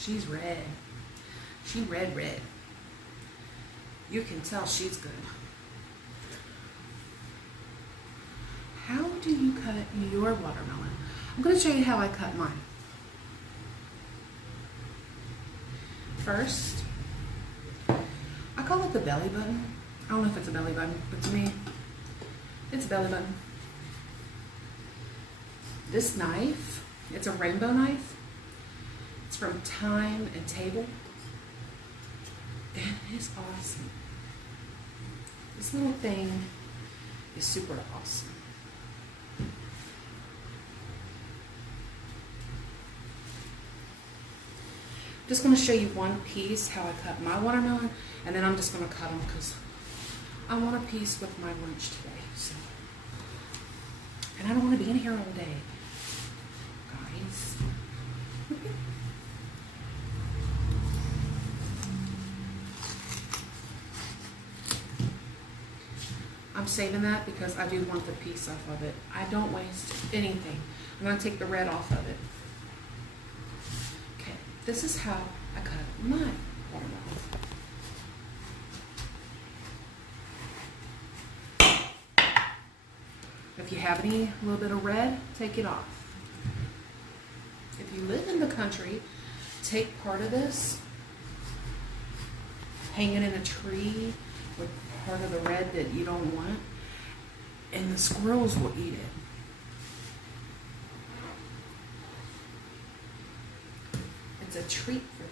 She's red. She red. You can tell she's good. How do you cut your watermelon? I'm going to show you how I cut mine. First, I call it the belly button. I don't know if it's a belly button, but to me, it's a belly button. This knife, it's a rainbow knife. It's from Time and Table. And it's awesome. This little thing is super awesome. Just going to show you one piece how I cut my watermelon, and then I'm just going to cut them because I want a piece with my lunch today. So, and I don't want to be in here all day, guys. I'm saving that because I do want the piece off of it. I don't waste anything. I'm going to take the red off of it. Okay, this is how I cut my watermelon. If you have any little bit of red, take it off. If you live in the country, take part of this, hang it in a tree with part of the red that you don't want, and the squirrels will eat it. It's a treat for them.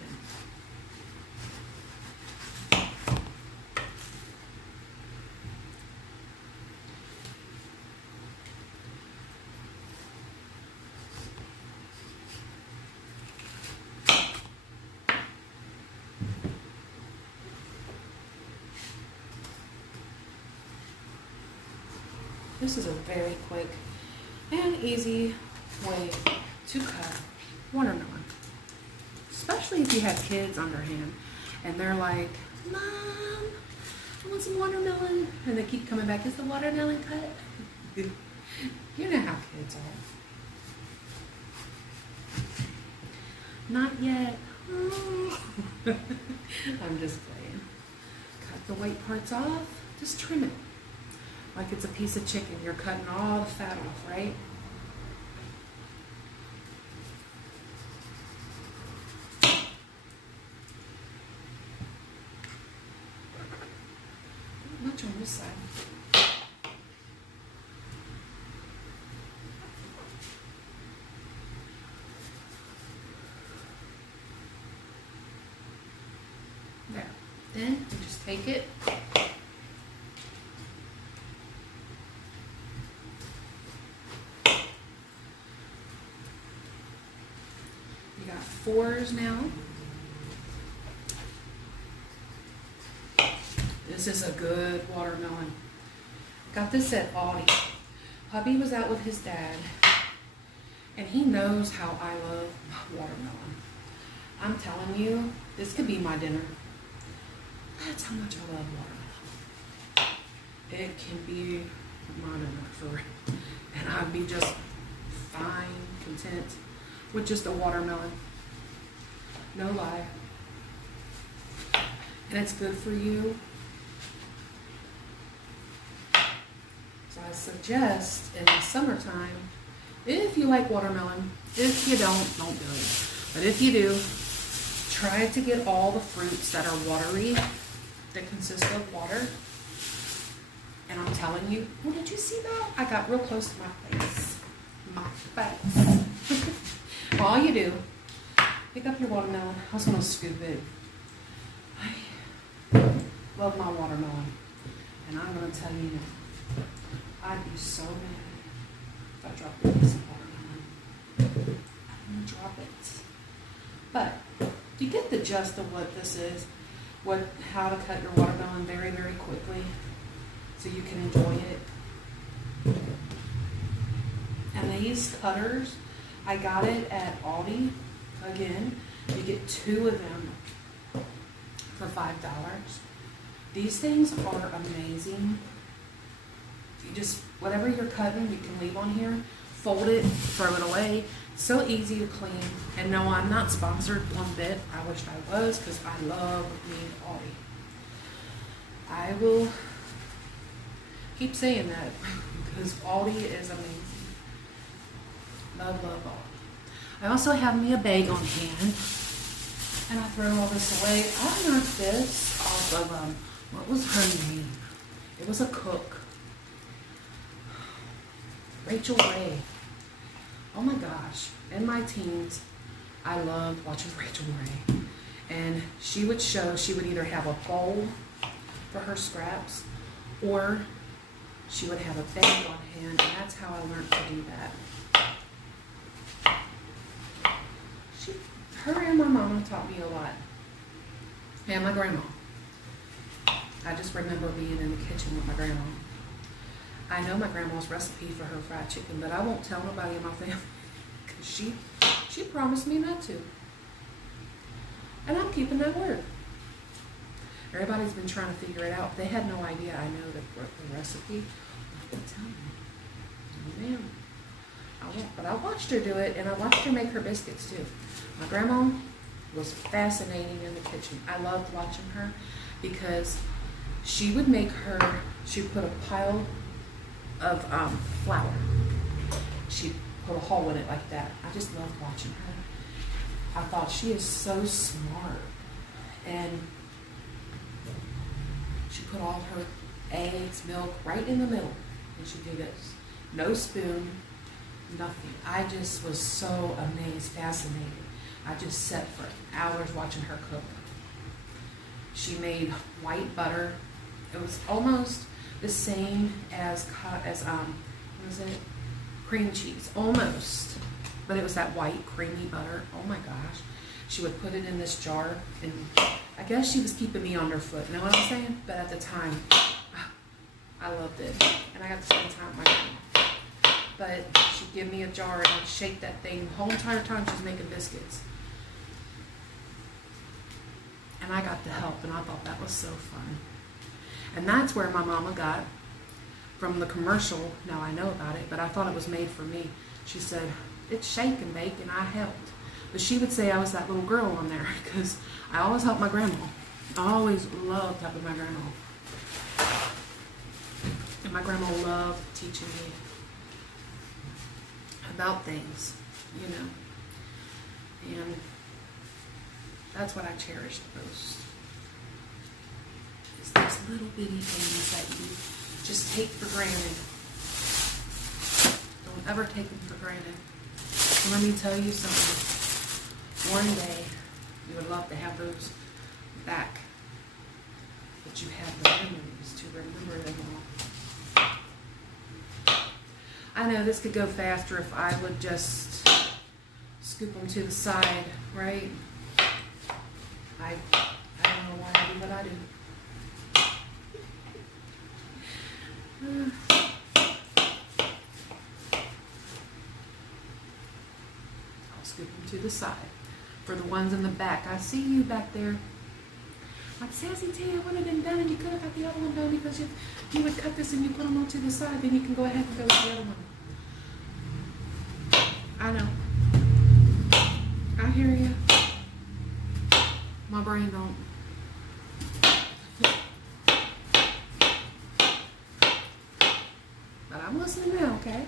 This is a very quick and easy way to cut watermelon. Especially if you have kids on their hand and they're like, Mom, I want some watermelon. And they keep coming back, is the watermelon cut? You know how kids are. Not yet. I'm just playing. Cut the white parts off, just trim it. Like it's a piece of chicken. You're cutting all the fat off, right? Not much on this side. There. Then you just take it. You got 4s now. This is a good watermelon. Got this at Aldi. Hubby was out with his dad, and he knows how I love watermelon. I'm telling you, this could be my dinner. That's how much I love watermelon. It can be my dinner for real. And I'd be just fine, content with just a watermelon. No lie. And it's good for you. So I suggest in the summertime, if you like watermelon, if you don't do it. But if you do, try to get all the fruits that are watery, that consist of water. And I'm telling you, oh, did you see that? I got real close to my face. My face. All you do, pick up your watermelon. I was going to scoop it. I love my watermelon. And I'm going to tell you now, I'd be so mad if I dropped a piece of watermelon. I'm going to drop it. But you get the gist of what this is, how to cut your watermelon very, very quickly so you can enjoy it. And these cutters, I got it at Aldi. Again, you get 2 of them for $5. These things are amazing. You just, whatever you're cutting, you can leave on here, fold it, throw it away. So easy to clean. And no, I'm not sponsored one bit. I wished I was, because I love me Aldi. I will keep saying that because Aldi is amazing. Love, love Aldi. I also have me a bag on hand, and I throw all this away. I learned this off of, what was her name? It was a cook. Rachel Ray. Oh my gosh. In my teens, I loved watching Rachel Ray. And she would either have a bowl for her scraps, or she would have a bag on hand, and that's how I learned to do that. Her and my mama taught me a lot. And my grandma. I just remember being in the kitchen with my grandma. I know my grandma's recipe for her fried chicken, but I won't tell nobody in my family because she promised me not to. And I'm keeping that word. Everybody's been trying to figure it out. They had no idea I know the recipe. I won't tell them. No, ma'am. I won't. But I watched her do it, and I watched her make her biscuits too. My grandma was fascinating in the kitchen. I loved watching her because she would put a pile of flour. She'd put a hole in it like that. I just loved watching her. I thought, she is so smart. And she put all her eggs, milk right in the middle. And she'd do this. No spoon, nothing. I just was so amazed, fascinated. I just sat for hours watching her cook. She made white butter. It was almost the same as what was it? Cream cheese, almost. But it was that white creamy butter. Oh my gosh. She would put it in this jar, and I guess she was keeping me underfoot. You know what I'm saying? But at the time, I loved it. And I got to spend time with my grandma. But she'd give me a jar, and I'd shake that thing the whole entire time she's making biscuits. And I got to help, and I thought that was so fun. And that's where my mama got from the commercial. Now I know about it, but I thought it was made for me. She said, it's shake and bake, and I helped. But she would say I was that little girl on there because I always helped my grandma. I always loved helping my grandma. And my grandma loved teaching me about things, you know. And that's what I cherish the most. Is those little bitty things that you just take for granted. Don't ever take them for granted. And let me tell you something. One day, you would love to have those back. But you have the memories to remember them all. I know this could go faster if I would just scoop them to the side, right? I don't know why I do what I do. I'll scoop them to the side. For the ones in the back, I see you back there. Like, Sassy T, it would have been done, and you could have got the other one done because you would cut this and you put them all to the side, then you can go ahead and go with the other one. I know. I hear you. My brain don't. But I'm listening now, okay?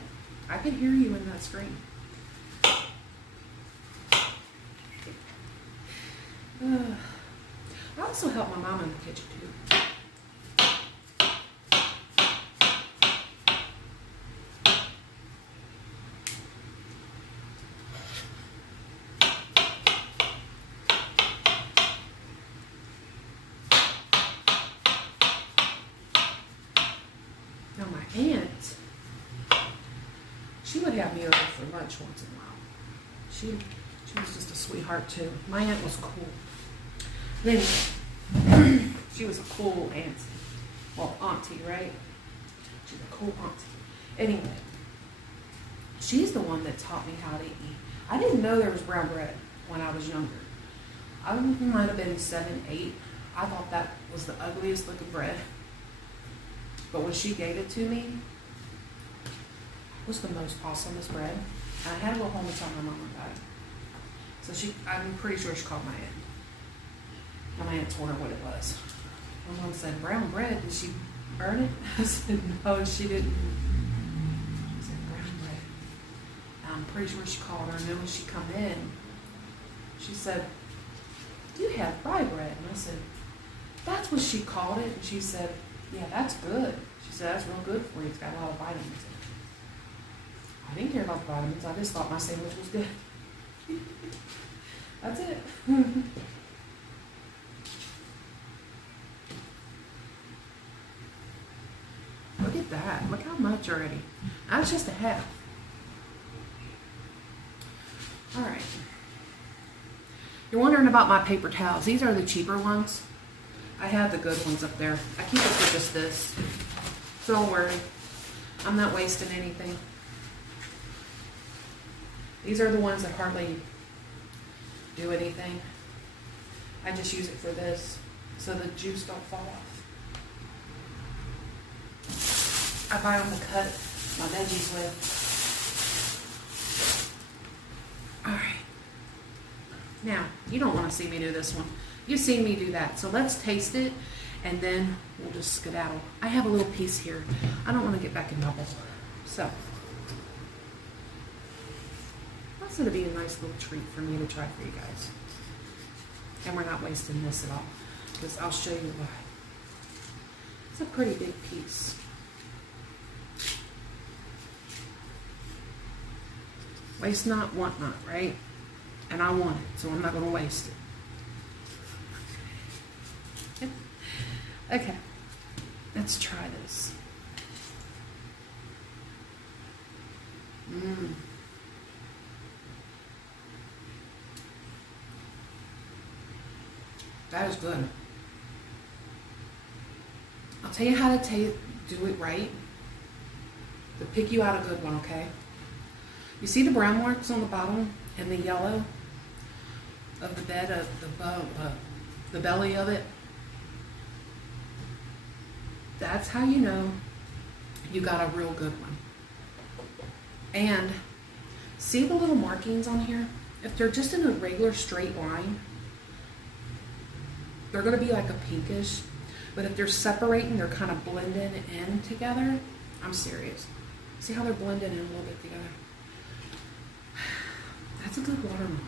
I can hear you in that screen. I also help my mom in the kitchen too. Now my aunt, she would have me over for lunch once in a while. She was just a sweetheart too. My aunt was cool. Then she was a cool auntie. Well, auntie, right? She's a cool auntie. Anyway, she's the one that taught me how to eat. I didn't know there was brown bread when I was younger. I might have been 7, 8. I thought that was the ugliest looking bread. But when she gave it to me, it was the most awesomest bread. And I had to go home and tell my mom about it. So I'm pretty sure she called my aunt. And my aunt told her what it was. My mom said, brown bread, did she burn it? I said, no, she didn't. She said, brown bread. And I'm pretty sure she called her, and then when she come in, she said, do you have rye bread? And I said, that's what she called it. And she said, yeah, that's good. She said, that's real good for you. It's got a lot of vitamins in it. I didn't care about the vitamins. I just thought my sandwich was good. That's it. Look at that. Look how much already. That's just a half. All right. You're wondering about my paper towels. These are the cheaper ones. I have the good ones up there. I keep it for just this. So don't worry. I'm not wasting anything. These are the ones that hardly do anything. I just use it for this so the juice don't fall off. I buy them to cut my veggies with. All right. Now, you don't want to see me do this one. You've seen me do that. So let's taste it, and then we'll just skedaddle. I have a little piece here. I don't want to get back in my bowl. So, that's going to be a nice little treat for me to try for you guys. And we're not wasting this at all, because I'll show you why. It's a pretty big piece. Waste not, want not, right? And I want it, so I'm not going to waste it. Okay, let's try this. That is good. I'll tell you how to do it right. To pick you out a good one, okay? You see the brown marks on the bottom and the yellow of the bed of the belly of it? That's how you know you got a real good one. And see the little markings on here? If they're just in a regular straight line, they're going to be like a pinkish. But if they're separating, they're kind of blending in together. I'm serious. See how they're blending in a little bit together? That's a good watermelon.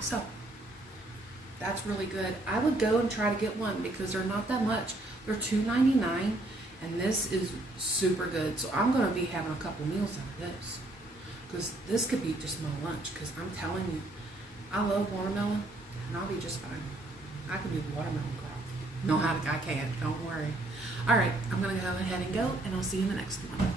So, that's really good. I would go and try to get one because they're not that much. They're $2.99, and this is super good. So I'm going to be having a couple meals out of this, because this could be just my lunch, because I'm telling you, I love watermelon, and I'll be just fine. I can be the watermelon girl. No, I can. Don't worry. All right, I'm going to go ahead and go, and I'll see you in the next one.